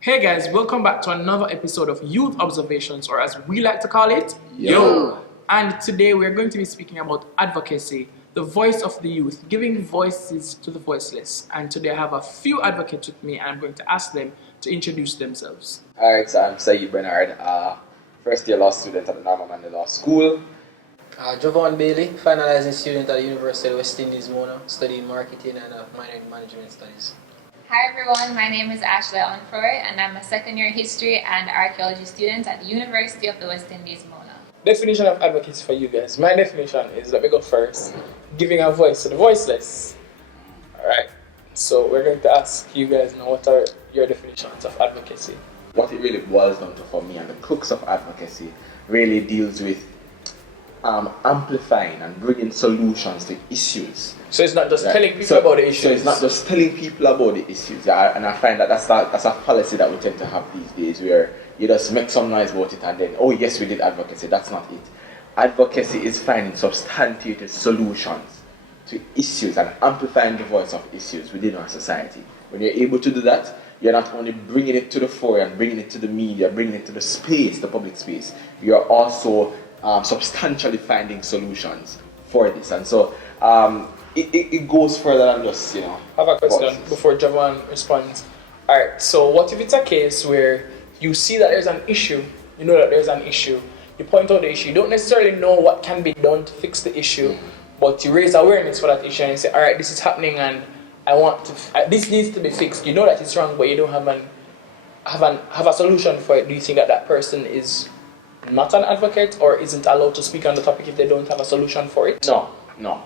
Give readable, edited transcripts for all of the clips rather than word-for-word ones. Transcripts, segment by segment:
Hey guys, welcome back to another episode of Youth Observations, or as we like to call it, Yo! And today we're going to be speaking about advocacy, the voice of the youth, giving voices to the voiceless. And today I have a few advocates with me and I'm going to ask them to introduce themselves. Alright, so I'm Saeed Bernard, first year law student at the Norman Mandela Law School. Jovan Bailey, finalizing student at the University of West Indies, Mona, studying marketing and minor in management studies. Hi everyone, my name is Ashley Onfroy and I'm a second year history and archaeology student at the University of the West Indies, Mona. Definition of advocacy for you guys. My definition is, let me go first, giving a voice to the voiceless. Alright, so we're going to ask you guys now, what are your definitions of advocacy? What it really boils down to for me, and the crux of advocacy really deals with amplifying and bringing solutions to issues. So it's not just telling people about the issues. So it's not just telling people about the issues. And I find that that's a policy that we tend to have these days, where you just make some noise about it and then, oh yes, we did advocacy. That's not it. Advocacy is finding substantiated solutions to issues and amplifying the voice of issues within our society. When you're able to do that, you're not only bringing it to the fore and bringing it to the media, bringing it to the space, the public space, you're also substantially finding solutions for this. And so it goes further than just, I have a question before Javan responds. Alright, so what if it's a case where you see that there's an issue, you know that there's an issue, you point out the issue, you don't necessarily know what can be done to fix the issue, but you raise awareness for that issue and you say, alright, this is happening and I want to, this needs to be fixed. You know that it's wrong, but you don't have a solution for it. Do you think that that person is not an advocate or isn't allowed to speak on the topic if they don't have a solution for it? No.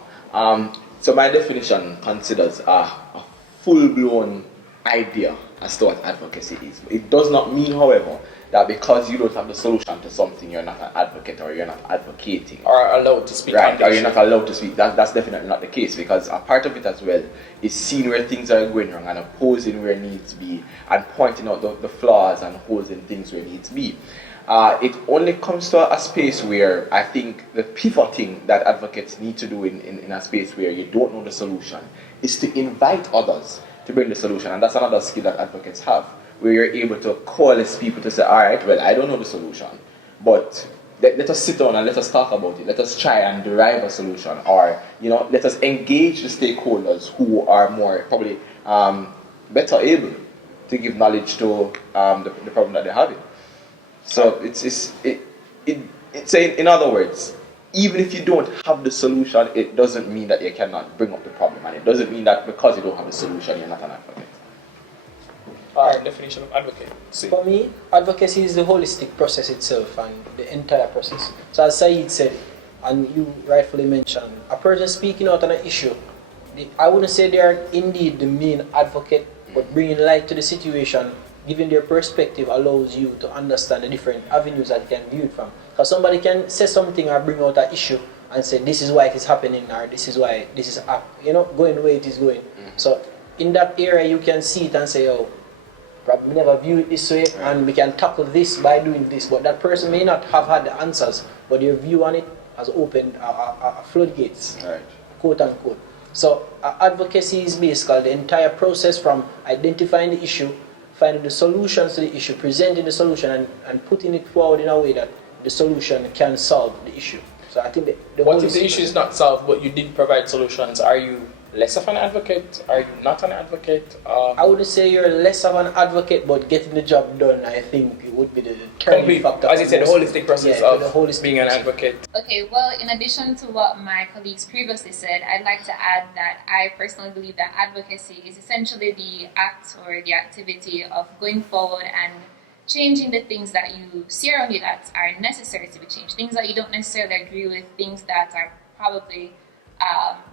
So my definition considers a full-blown idea as to what advocacy is. It does not mean, however, that because you don't have the solution to something, you're not an advocate or you're not advocating. Or allowed to speak. Right, or you're not allowed to speak. That's definitely not the case, because a part of it as well is seeing where things are going wrong and opposing where needs be and pointing out the flaws and holes in things where needs be. It only comes to a space where I think the pivoting that advocates need to do in a space where you don't know the solution is to invite others to bring the solution. And that's another skill that advocates have, where you're able to coalesce people to say, alright, well, I don't know the solution, but let us sit down and let us talk about it. Let us try and derive a solution, or let us engage the stakeholders who are more probably better able to give knowledge to the problem that they're having. So it's in other words, even if you don't have the solution, it doesn't mean that you cannot bring up the problem, and it doesn't mean that because you don't have the solution, you're not an advocate. Definition of advocate. For me, advocacy is the holistic process itself and the entire process. So as Saeed said, and you rightfully mentioned, a person speaking out on an issue, I wouldn't say they are indeed the main advocate, but bringing light to the situation, giving their perspective, allows you to understand the different avenues that you can view it from. Because somebody can say something or bring out an issue and say, this is why it is happening, or this is why this is going the way it is going. So in that area, you can see it and say, oh, probably never view it this way, and we can tackle this by doing this. But that person may not have had the answers, but your view on it has opened a floodgates, Right. quote unquote. So advocacy is basically the entire process from identifying the issue, finding the solutions to the issue, presenting the solution, and putting it forward in a way that the solution can solve the issue. So I think what if the issue is not solved, but you did provide solutions? Are you less of an advocate? Are you not an advocate? I wouldn't say you're less of an advocate, but getting the job done, I think, it would be the turning factor. As you said, the holistic process of being an process. Advocate. Okay, well, in addition to what my colleagues previously said, I'd like to add that I personally believe that advocacy is essentially the act or the activity of going forward and changing the things that you see around you that are necessary to be changed, things that you don't necessarily agree with, things that are probably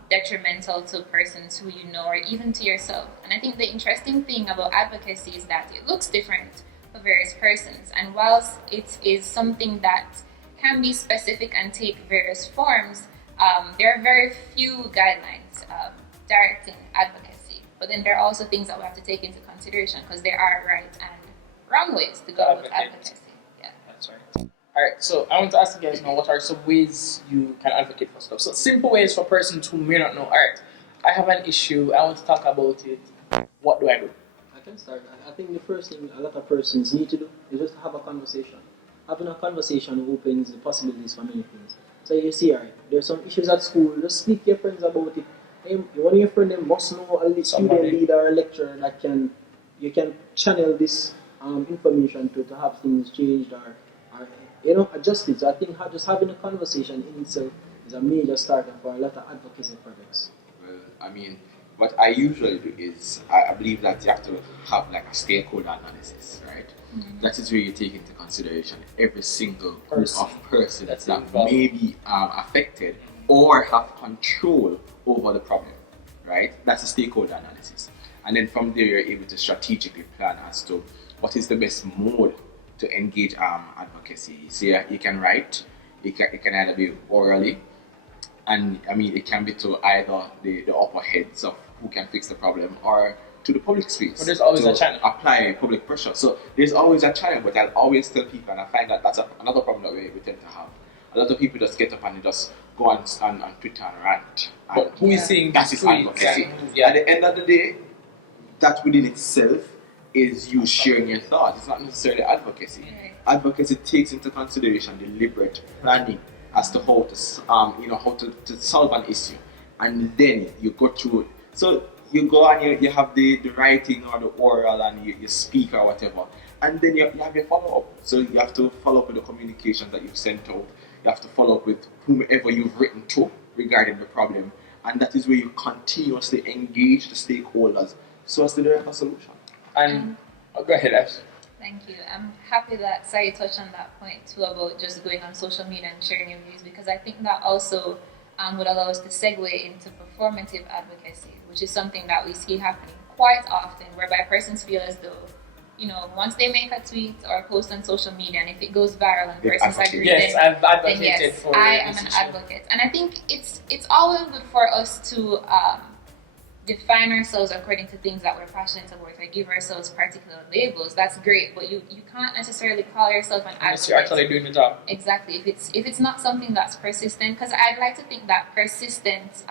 detrimental to persons who you know or even to yourself. And I think the interesting thing about advocacy is that it looks different for various persons, and whilst it is something that can be specific and take various forms, there are very few guidelines directing advocacy. But then there are also things that we have to take into consideration, because there are right and wrong ways to go with advocacy. Yeah, that's right. Alright, so I want to ask you guys now, what are some ways you can advocate for stuff? So simple ways for persons who may not know. Alright, I have an issue, I want to talk about it. What do I do? I can start. I think the first thing a lot of persons need to do is just to have a conversation. Having a conversation opens the possibilities for many things. So you see, alright, there's some issues at school, just speak to your friends about it. One of your friends must know a student leader or a lecturer that you can channel this information to have things changed or adjusted. So I think just having a conversation in itself is a major starter for a lot of advocacy projects. Well, I mean, what I usually do is I believe that you have to have like a stakeholder analysis, right? Mm-hmm. That is where you take into consideration every single group of persons That's that involved. may be affected or have control over the problem, right? That's a stakeholder analysis. And then from there, you're able to strategically plan as to what is the best mode to engage advocacy. So you can write, it can either be orally, and I mean, it can be to either the upper heads of who can fix the problem or to the public space. But there's always to a channel. Apply public pressure. So there's always a channel, but I'll always tell people, and I find that that's another problem that we tend to have. A lot of people just get up and they just go on Twitter and rant. But who is saying that these is tweets? advocacy. And- yeah. At the end of the day, that within itself is you sharing your thoughts. It's not necessarily advocacy. Right. Advocacy takes into consideration deliberate planning as to how to solve an issue, and then you go through it. So you go and you have the writing or the oral and you speak or whatever, and then you have your follow up. So you have to follow up with the communications that you've sent out. You have to follow up with whomever you've written to regarding the problem, and that is where you continuously engage the stakeholders so as to direct a solution. And go ahead, Ash. Thank you. I'm happy that Sari touched on that point too about just going on social media and sharing your views, because I think that also would allow us to segue into performative advocacy, which is something that we see happening quite often, whereby persons feel as though, once they make a tweet or a post on social media, and if it goes viral and They've persons advocated. agree, Yes, then I've advocated yes, for I am this an issue. advocate. And I think it's all well good for us to define ourselves according to things that we're passionate about or give ourselves particular labels. That's great, but you can't necessarily call yourself an Unless advocate. you're actually doing the job. Exactly. If it's not something that's persistent, because I'd like to think that persistence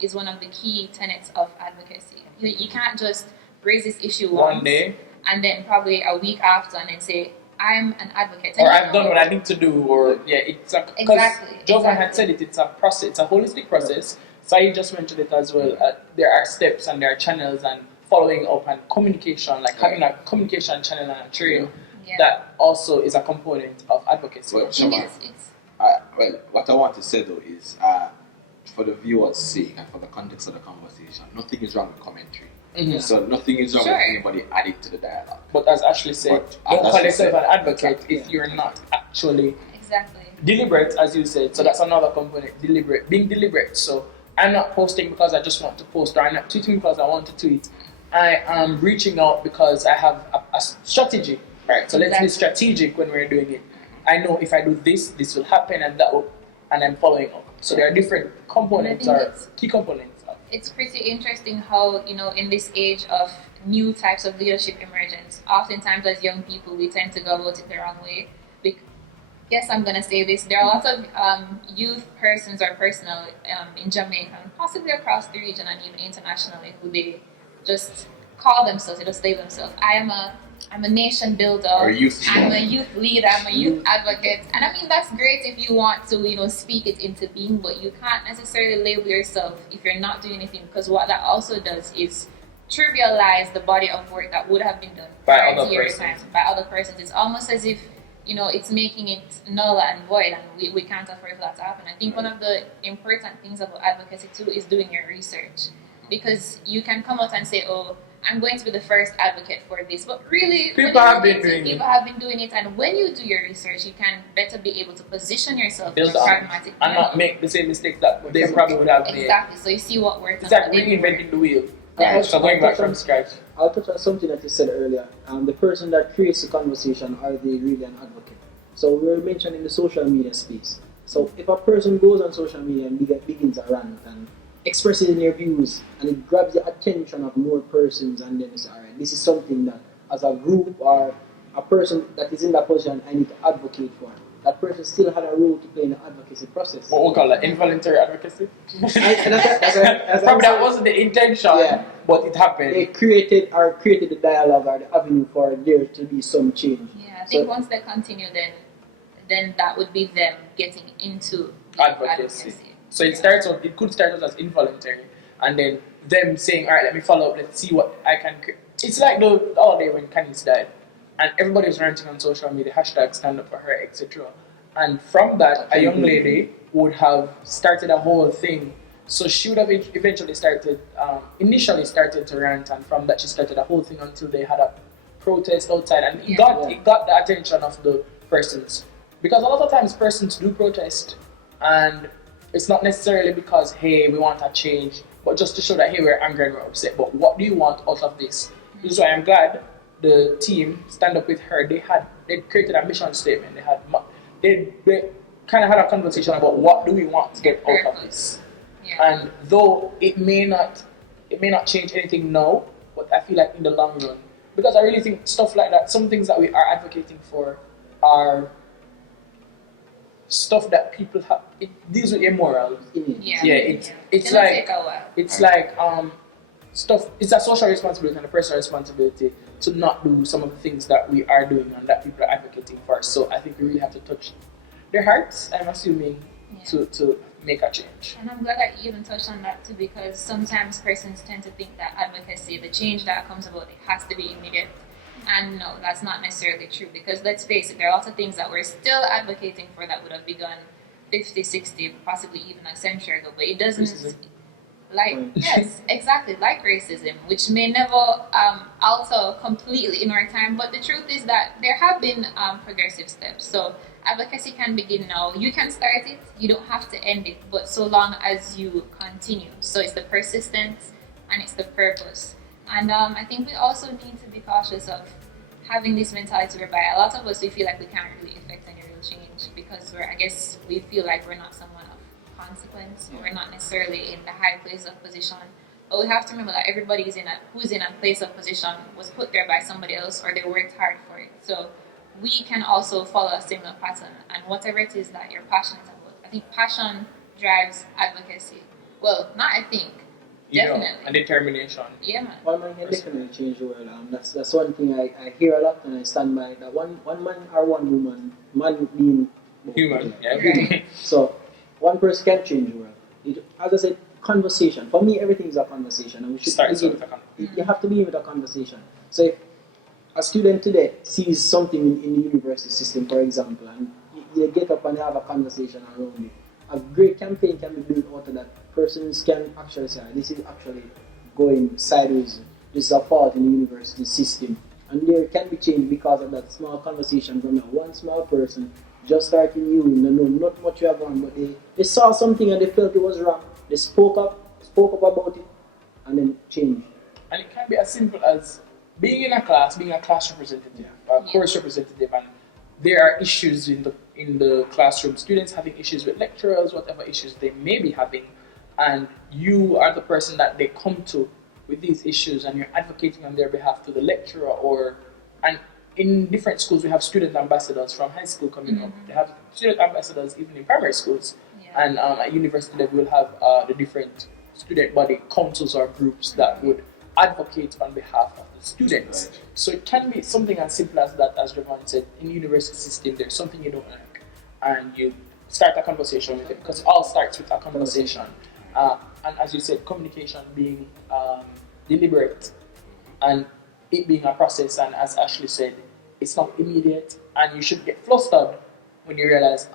is one of the key tenets of advocacy. You can't just raise this issue One day, and then probably a week after and then say, I'm an advocate. or I've done what I need to do, or it's a, because Exactly, Jovan had exactly. said it, it's a process, it's a holistic process. Sai just mentioned it as well. There are steps and there are channels and following up and communication, like having a communication channel and a trail. Yeah. That also is a component of advocacy. Well, I think Shama, it's well, what I want to say though is, for the viewer's sake and for the context of the conversation, nothing is wrong with commentary. Mhm. So nothing is wrong Sure. with anybody adding to the dialogue. But as Ashley said, But don't as call you yourself said, an advocate exactly. if you're not actually exactly. deliberate, as you said. So that's another component, deliberate, being deliberate. So I'm not posting because I just want to post, or I'm not tweeting because I want to tweet. I am reaching out because I have a strategy. Right. So let's be Exactly. strategic when we're doing it. I know if I do this, this will happen, and that will, and I'm following up. So there are different components And I or think it's- key components. It's pretty interesting how, in this age of new types of leadership emergence, oftentimes as young people, we tend to go about it the wrong way. Yes, I'm going to say this. There are lots of youth persons or personnel in Jamaica and possibly across the region and even internationally who they just call themselves, they just label themselves, I'm a nation builder, Or a youth I'm leader. a youth leader, I'm a youth advocate. And I mean, that's great if you want to, speak it into being, but you can't necessarily label yourself if you're not doing anything, because what that also does is trivialize the body of work that would have been done By prior other to your persons. time, by other persons. It's almost as if, it's making it null and void, and we can't afford for that to happen. I think one of the important things about advocacy too is doing your research, because you can come out and say, oh, I'm going to be the first advocate for this, but really People have been doing people have been doing it, and when you do your research, you can better be able to position yourself in a Build up pragmatic and manner. not make the same mistakes that they probably would have made. Exactly. So you see what works. It's and like what didn't reinventing the wheel. Yeah. Right. So going back from scratch. I'll touch on something that you said earlier. The person that creates the conversation, are they really an advocate? So we were mentioning the social media space. So if a person goes on social media and begins a rant and expresses their views, and it grabs the attention of more persons, and then it's alright, this is something that as a group or a person that is in that position I need to advocate for. that person still had a role to play in the advocacy process. What we call that involuntary advocacy. And that's Probably that wasn't the intention, Yeah. but it happened. they created the dialogue or the avenue for there to be some change. Yeah, I think So- once they continue, then that would be them getting into the Advocacy. So it could start out as involuntary, and then them saying, all right, let me follow up, let's see what I can create. It's like the other day when Kanye died, and everybody was ranting on social media, hashtag stand up for her, etc. And from that, a young lady would have started a whole thing. So she would have eventually initially started to rant, and from that she started a whole thing until they had a protest outside, and it got the attention of the persons. Because a lot of times persons do protest, and it's not necessarily because, hey, we want a change, but just to show that, hey, we're angry and we're upset. But what do you want out of this? This is why I'm glad the team stand up with her. They created a mission statement. They kind of had a conversation about what do we want to get out of this. Yeah. And though it may not change anything now, but I feel like in the long run, because I really think stuff like that, some things that we are advocating for are stuff that people have. It deals with immoral. It's It'll like take a while. it's like stuff. It's a social responsibility and a personal responsibility to not do some of the things that we are doing and that people are advocating for. So I think we really have to touch their hearts. I'm assuming to make a change. And I'm glad that you even touched on that too, because sometimes persons tend to think that advocacy, the change that comes about, it has to be immediate. And no, that's not necessarily true, because let's face it, there are lots of things that we're still advocating for that would have begun 50, 60, possibly even a century ago, but it doesn't. Racism. Yes, exactly, like racism, which may never alter completely in our time, but the truth is that there have been progressive steps. So advocacy can begin now. You can start it, you don't have to end it, but so long as you continue. So it's the persistence and it's the purpose. And I think we also need to be cautious of having this mentality whereby a lot of us, we feel like we can't really affect any real change because we feel like we're not someone of consequence. We're not necessarily in the high place of position. But we have to remember that everybody who's in a place of position was put there by somebody else, or they worked hard for it. So we can also follow a similar pattern, and whatever it is that you're passionate about. I think passion drives advocacy. Well, not I think. Definitely. And determination. Yeah, man. One man can definitely change the world. That's one thing I hear a lot and I stand by. That one man or one woman, man being Human. Yeah. Right. So one person can change the world. As I said, conversation. For me, everything is a conversation, and we should Starts begin. with a conversation. You have to begin with a conversation. So if a student today sees something in the university system, for example, and they get up and have a conversation around it, a great campaign can be built out of that. Persons can actually say, this is actually going sideways. This is a fault in the university system. And there can be change because of that small conversation from that one small person just starting you, know not much you have on, but they saw something and they felt it was wrong. They spoke up about it, and then change. And it can be as simple as being in a class, being a class representative, a course representative, and there are issues in the classroom. Students having issues with lecturers, whatever issues they may be having, and you are the person that they come to with these issues, and you're advocating on their behalf to the lecturer. And in different schools we have student ambassadors from high school coming up. They have student ambassadors even in primary schools, and at university level we'll have the different student body councils or groups that would advocate on behalf of the students. Right. So it can be something as simple as that, as Javon said. In the university system, there's something you don't like, and you start a conversation with it, because it all starts with a conversation. And as you said, communication being deliberate, and it being a process. And as Ashley said, it's not immediate, and you should get flustered when you realize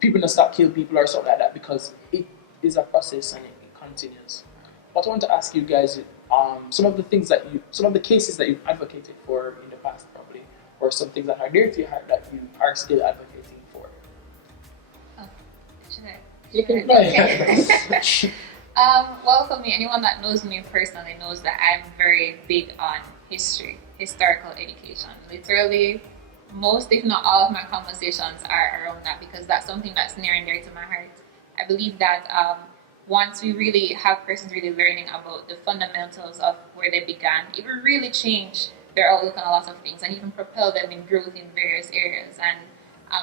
people don't stop kill people or something like that, because it is a process and it continues. But I want to ask you guys some of the cases that you've advocated for in the past, probably, or some things that are dear to your heart that you are still advocating for. Oh, should I? You can Okay. Well, for me, anyone that knows me personally knows that I'm very big on historical education. Literally, most, if not all, of my conversations are around that, because that's something that's near and dear to my heart. I believe that once we really have persons really learning about the fundamentals of where they began, it will really change their outlook on a lot of things and even propel them in growth in various areas. And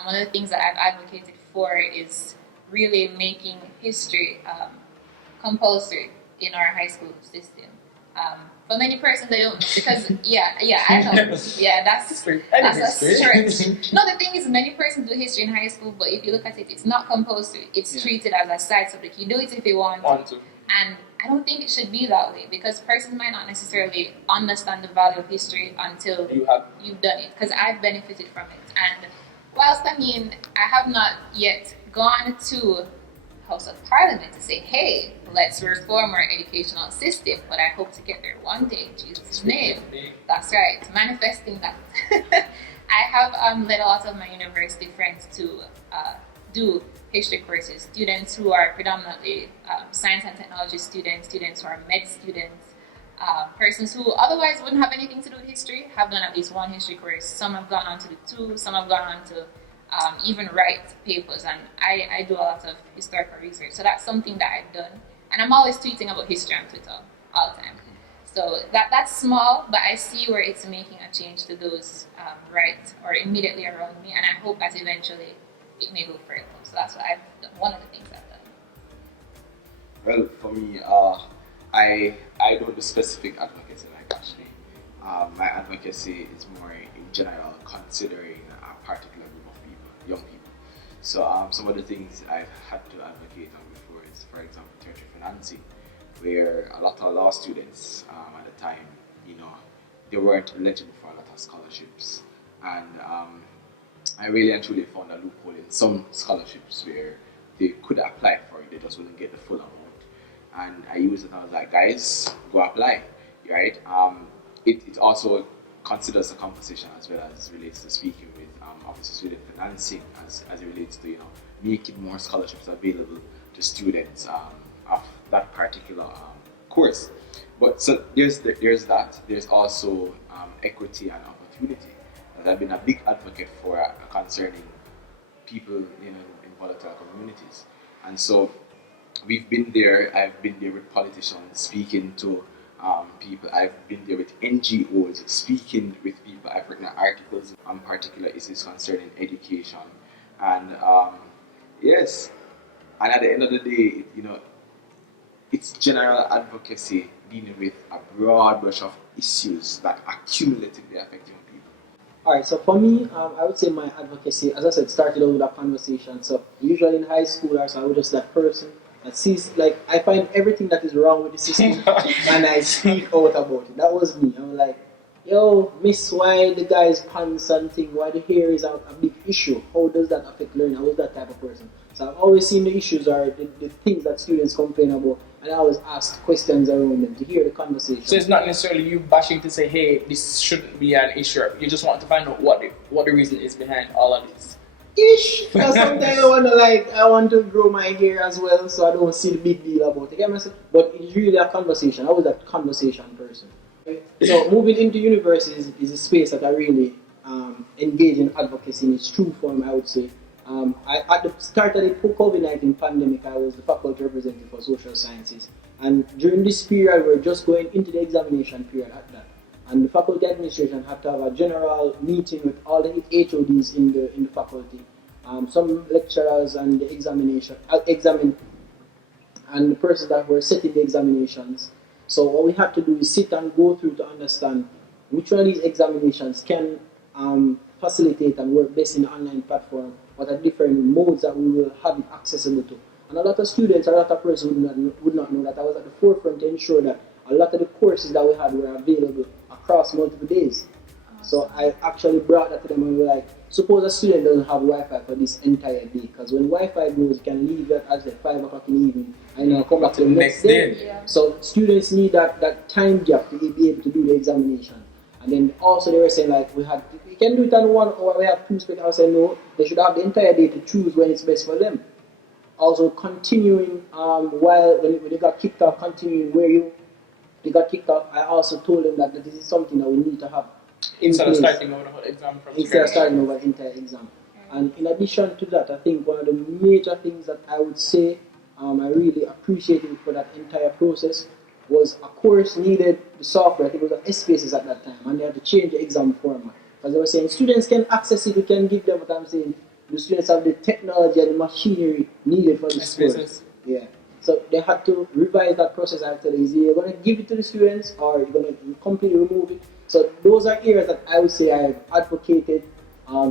one of the things that I've advocated for is really making history compulsory in our high school system. For many persons, they don't know because I know, that's History. that's a History. stretch. No, the thing is, many persons do history in high school, but if you look at it, it's not compulsory. It's treated as a side subject. You do it if you want to. And I don't think it should be that way because persons might not necessarily understand the value of history until you've done it. Because I've benefited from it. And whilst I have not yet gone to House of Parliament to say, hey, let's reform our educational system, but I hope to get there one day, in Jesus' name. That's right, manifesting that. I have led a lot of my university friends to do history courses, students who are predominantly science and technology students, students who are med students, persons who otherwise wouldn't have anything to do with history, have done at least one history course. Some have gone on to do two, some have gone on to even write papers, and I do a lot of historical research. So that's something that I've done. And I'm always tweeting about history on Twitter all the time. So that's small, but I see where it's making a change to those right or immediately around me, and I hope that eventually it may go further. So that's what I've done, one of the things I've done. Well, for me, I don't do specific advocacy like actually. My advocacy is more in general, considering a particular group of people, young people. So some of the things I've had to advocate on before is, for example, tertiary financing, where a lot of law students at the time, they weren't eligible for a lot of scholarships, and I really and truly found a loophole in some scholarships where they could apply for it, they just wouldn't get the full amount. And I used it and I was like, guys, go apply, right? It also considers a conversation as well as relates to speaking with Office of Student Financing as it relates to making more scholarships available to students of that particular course. But so there's that. There's also equity and opportunity. And I've been a big advocate for concerning people in volatile communities, and so we've been there. I've been there with politicians speaking to people. I've been there with NGOs speaking with people. I've written articles on particular issues concerning education, and yes, and at the end of the day, it's general advocacy dealing with a broad brush of issues that are cumulatively affecting people. Alright, so for me, I would say my advocacy, as I said, started out with a conversation. So usually in high school, I was just that person that sees, like, I find everything that is wrong with the system and I speak out about it. That was me. I'm like, yo, miss, why the guy's pants and thing, why the hair is a big issue? How does that affect learning? I was that type of person. So I've always seen the issues or the things that students complain about, and I always ask questions around them to hear the conversation. So it's not necessarily you bashing to say, hey, this shouldn't be an issue. You just want to find out what the reason is behind all of this. Ish! Because sometimes I want to grow my hair as well, so I don't see the big deal about it. But it's really a conversation. I was that conversation person. So moving into university is a space that I really engage in advocacy in its true form, I would say. At the start of the COVID-19 pandemic, I was the faculty representative for social sciences. And during this period, we're just going into the examination period at that. And the faculty administration had to have a general meeting with all the HODs in the faculty, some lecturers and the and the persons that were setting the examinations. So what we had to do is sit and go through to understand which one of these examinations can facilitate and work best in the online platform, what are different modes that we will have it accessible to. And a lot of students, a lot of persons would not know that I was at the forefront to ensure that a lot of the courses that we had were available across multiple days. So I actually brought that to them and we were like, suppose a student doesn't have Wi-Fi for this entire day, because when Wi-Fi goes, you can leave at 5 o'clock in the evening and come back to the next day. Yeah. So students need that time gap to be able to do the examination. And then also they were saying like, we can do it in 1 hour, we have 2 speakers. I said no, they should have the entire day to choose when it's best for them. Also continuing when they got kicked off, continuing where they got kicked off, I also told them that this is something that we need to have instead of starting over the whole exam from instead of starting over the entire exam. And in addition to that, I think one of the major things that I would say I really appreciated for that entire process was a course needed the software. I think it was SPSS at that time, and they had to change the exam format. Because they were saying students can access it, we can give them what I'm saying. the students have the technology and the machinery needed for the sport. Spaces. Yeah. So they had to revise that process after is you're going to give it to the students or you're going to completely remove it. So those are areas that I would say I've advocated,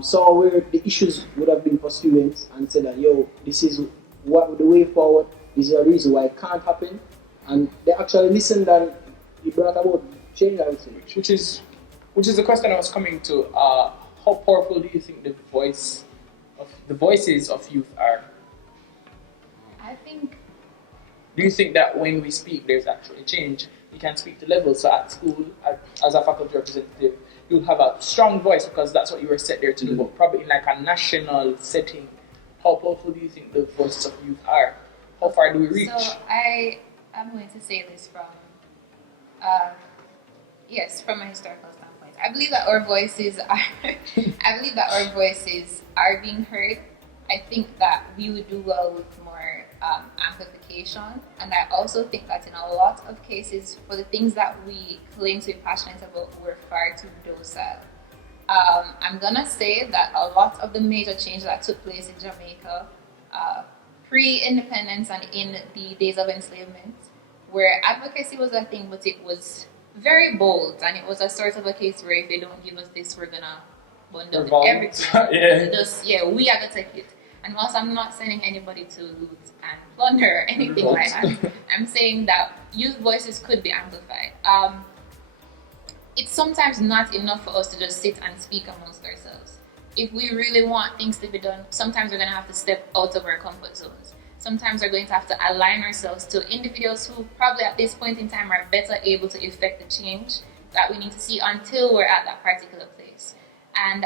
saw where the issues would have been for students and said that, yo, this is what the way forward, this is a reason why it can't happen. And they actually listened and it brought about change, I would say. Which is the question I was coming to. How powerful do you think the voices of youth are? I think Do you think that when we speak, there's actually change? You can speak to levels. So at school, as a faculty representative, you'll have a strong voice because that's what you were set there to do. But probably in like a national setting, how powerful do you think the voices of youth are? How far do we reach? so. I'm going to say this from from a historical standpoint. I believe that our voices are. I believe that our voices are being heard. I think that we would do well with more amplification, and I also think that in a lot of cases, for the things that we claim to be passionate about, we're far too docile. I'm gonna say that a lot of the major change that took place in Jamaica, pre-independence and in the days of enslavement, where advocacy was a thing, but it was very bold, and it was a sort of a case where if they don't give us this, we're gonna bundle Revolt. everything. We are gonna take it. And whilst I'm not sending anybody to loot and plunder or anything like that, I'm saying that youth voices could be amplified. It's sometimes not enough for us to just sit and speak amongst ourselves. If we really want things to be done, sometimes we're going to have to step out of our comfort zones. Sometimes we're going to have to align ourselves to individuals who probably at this point in time are better able to effect the change that we need to see until we're at that particular place. And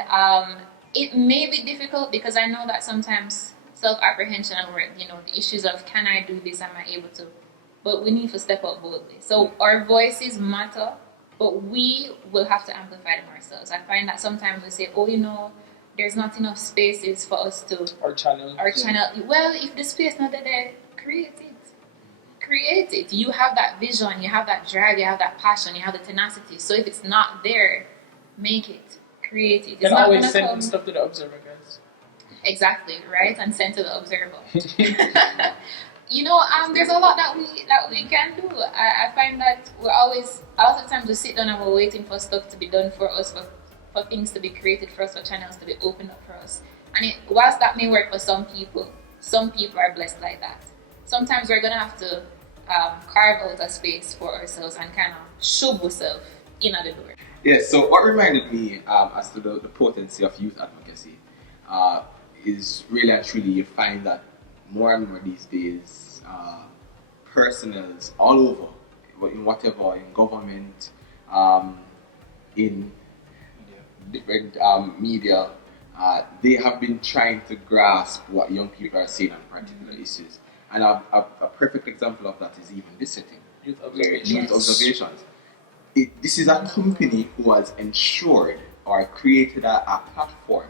it may be difficult because I know that sometimes self-apprehension and the issues of can I do this, am I able to, but we need to step up boldly. So our voices matter, but we will have to amplify them ourselves. I find that sometimes we say, there's not enough spaces for us to Our channel. Well, if the space not there, create it. You have that vision, you have that drive, you have that passion, you have the tenacity. So if it's not there, make it. Create it. It's And not always gonna send come. stuff to the observer, guys. Exactly, right? And send to the observer. There's a lot that we can do. I find that a lot of times we sit down and we're waiting for stuff to be done for us, for things to be created for us, for channels to be opened up for us. And whilst that may work for some people are blessed like that. Sometimes we're gonna have to carve out a space for ourselves and kind of shove ourselves in at the door. Yes, so what reminded me as to the potency of youth advocacy is really and truly you find that more and more these days personnels all over, in government, in different media, they have been trying to grasp what young people are saying on particular issues. And a perfect example of that is even this setting, Youth Youth Observations. This is a company who has ensured or created a platform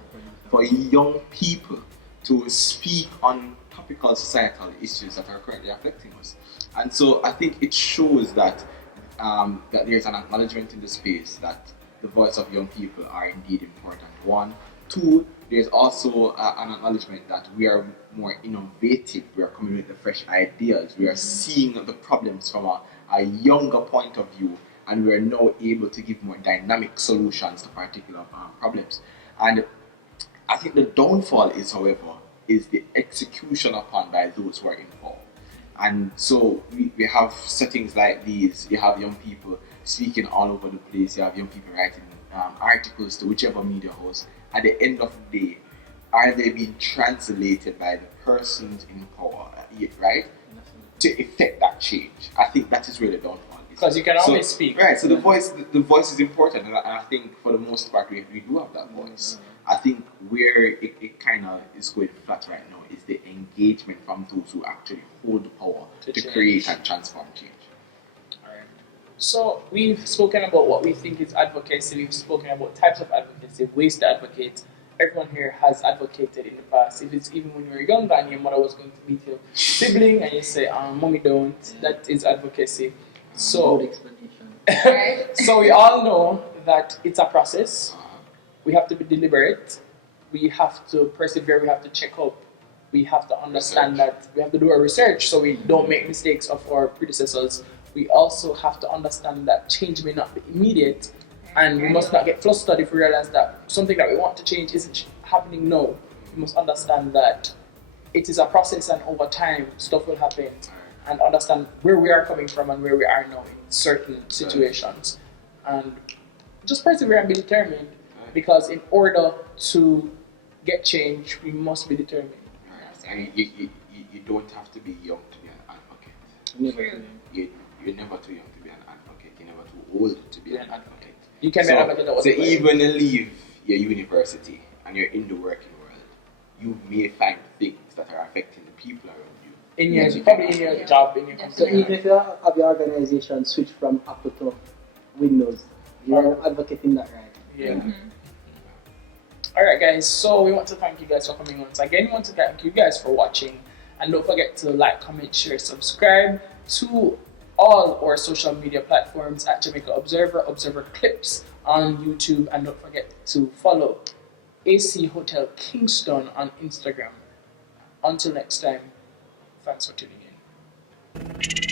for young people to speak on topical societal issues that are currently affecting us. And so I think it shows that that there's an acknowledgement in the space that the voice of young people are indeed important. One. Two, there's also an acknowledgement that we are more innovative, we are coming with the fresh ideas, we are seeing the problems from a younger point of view, and we are now able to give more dynamic solutions to particular problems. And I think the downfall is, however, is the execution upon by those who are involved. And so we have settings like these. You have young people speaking all over the place. You have young people writing articles to whichever media house. At the end of the day, are they being translated by the persons in power, right? To effect that change. I think that is where the downfall is. Because you can always speak. Right, so the voice is important, and I think for the most part we do have that voice. I think where it kind of is going flat right now is the engagement from those who actually hold the power to create and transform change. Alright. So we've spoken about what we think is advocacy, we've spoken about types of advocacy, ways to advocate. Everyone here has advocated in the past. If it's even when you were younger and your mother was going to meet your sibling and you say, mommy don't, that is advocacy. So, so we all know that it's a process. We have to be deliberate. we have to persevere, we have to check up, we have to understand that we have to do our research so we don't make mistakes of our predecessors. We also have to understand that change may not be immediate, and we must not get flustered if we realize that something that we want to change isn't happening now. We must understand that it is a process, and over time stuff will happen, and understand where we are coming from and where we are now in certain situations, and just persevere and be determined, because in order to get change we must be determined. And you don't have to be young to be an advocate. True. You're never too young to be an advocate. You're never too old to be an advocate. You can be an advocate at So even when you leave your university and you're in the working world, you may find things that are affecting the people around you. In your job, in your So company. even if you have your organization switch from Apple to Windows, you're advocating that, right? Yeah. Alright guys, so we want to thank you guys for coming once again. We want to thank you guys for watching, and don't forget to like, comment, share, subscribe to all our social media platforms at Jamaica Observer, Observer Clips on YouTube, and don't forget to follow AC Hotel Kingston on Instagram. Until next time, thanks for tuning in.